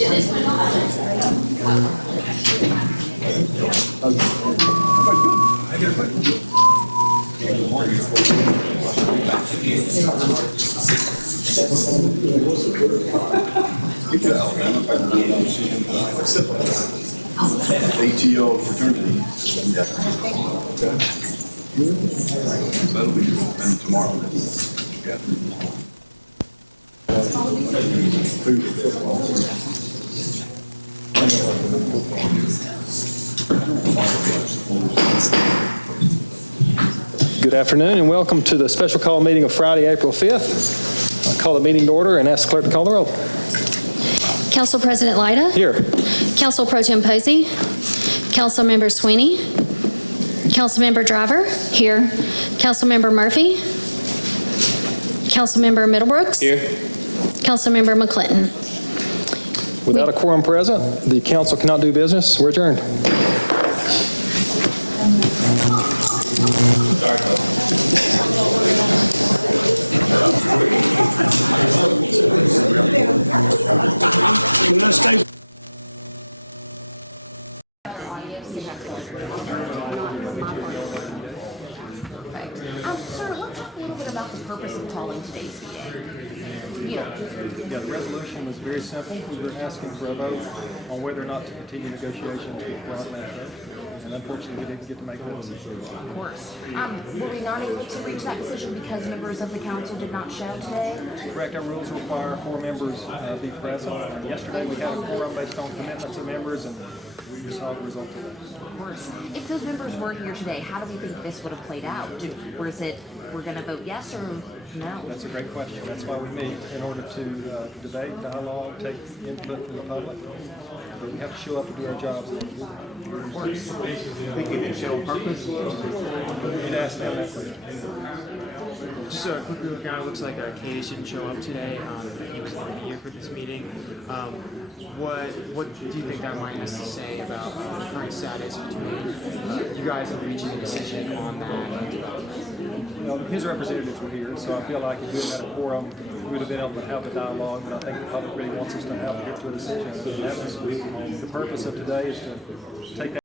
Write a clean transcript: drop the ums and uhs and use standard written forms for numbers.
ATO fraternity. That'll be tomorrow. Yeah. Good afternoon and welcome to the special call meeting of Friday, April 5th. I call the meeting to order and ask the clerk to call the roll. Council President Lyda. Here. Council Pro-Tem Posey. Council Member Swiney. Council Member Driver. Here. Council Member Murphy. Council Member Middlebrooks. Here. Council Member McClinton. Without a quorum present, the council cannot do business. We're adjourned. Can I stay? Sir, let's talk a little bit about the purpose of calling today's meeting. Yeah, the resolution was very simple. We were asking for a vote on whether or not to continue negotiations with Broadland. And unfortunately, we didn't get to make that decision. Of course. Were we not able to reach that decision because members of the council did not show today? Correct. Our rules require 4 members be present. Yesterday, we had a quorum based on commitments of members, and we saw the result of that. Of course. If those members were here today, how do we think this would have played out? Or is it we're going to vote yes or no? That's a great question. That's why we meet, in order to debate, dialogue, take input from the public. But we have to show up and do our jobs. Of course. Think it didn't show purpose? You'd ask them that question. Just a quick look at it, looks like Katie shouldn't show up today. He was going to be here for this meeting. What do you think that might have to say about the current status between you guys and reaching a decision on that development? Well, his representatives were here, so I feel like if we had a quorum, we would have been able to have a dialogue, but I think the public really wants us to get to a decision. So that was the purpose of today, is to take that